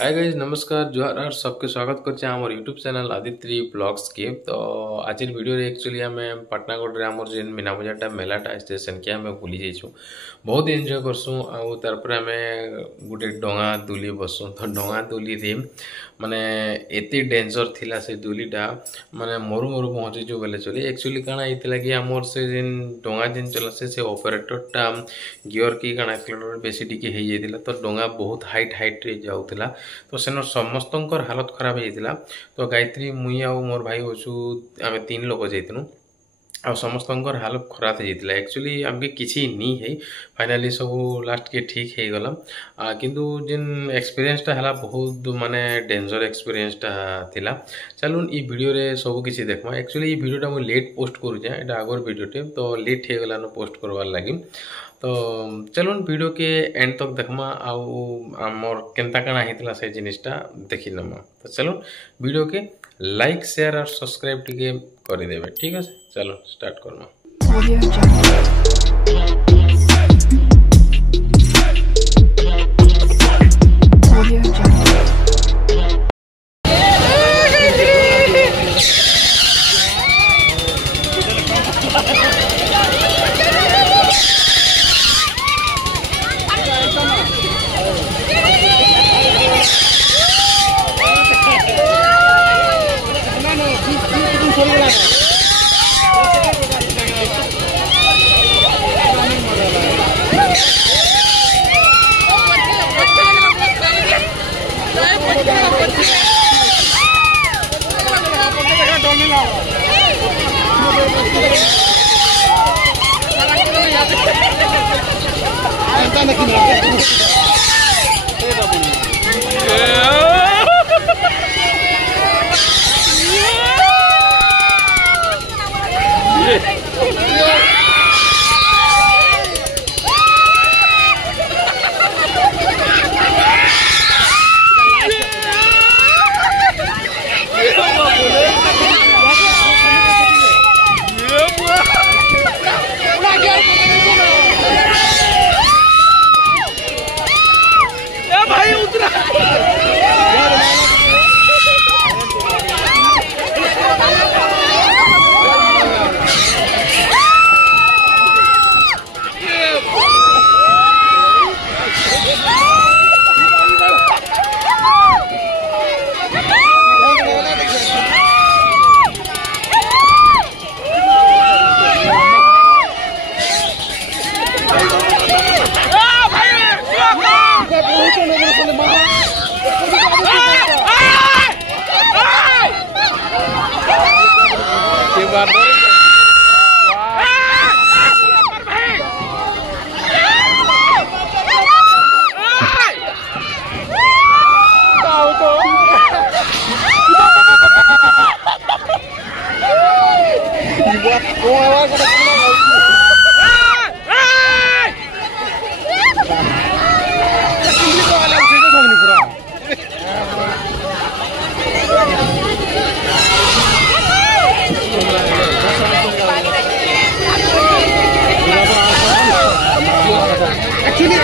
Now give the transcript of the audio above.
Hi guys नमस्कार जोहार सबके स्वागत करछे हमर यूट्यूब चैनल आदित्य ब्लॉग्स के। तो आज वीडियो रे एक्चुअली हमें पाटनागढ़ रे हमर जेन मीना बजारटा मेलाटा स्टेशन के हमें बुली जाइछु, बहुत एंजॉय करसु। आ तार पर हमें गुटे डोंगा दुली बसु। तो डोंगा दुली रे माने एते डेंजर थिला से दुलीटा माने मरु मरु पहुंचे जो बेले चली। एक्चुअली काना इतला कि हमर से जेन डोंगा जेन चला से ऑपरेटरटा गियर की काना एक्सीलरेटर बेसी टिके हे जाइतिला। तो डोंगा बहुत हाइट रे जाउतिला। तो सेन समस्तंकर हालत खराब होइतिला। तो गायत्री मुई आ मोर भाई ओछु आमे 3 लोग जाइतनु आ समस्तंकर हालत खराब हो जाइतिला। एक्चुअली हमके किछि नी है, फाइनली सब लास्ट के ठीक हे गला। किंतु जेन एक्सपीरियंस ता हला बहुत माने डेंजर एक्सपीरियंस ता थिला। चलुन ई वीडियो रे सब किछि देखमा। एक्चुअली ई वीडियो ता मु लेट पोस्ट करू जे, एटा आगर वीडियो टे तो लेट हे गला न पोस्ट करवार लागि। तो चलुन वीडियो के एंड तक देखमा आमर केनता काना हितला से जिनिसटा देखि नमा। तो चलुन वीडियो के लाइक शेयर और सब्सक्राइब टिके कर देबे, ठीक है। चलो स्टार्ट करमा। Actually,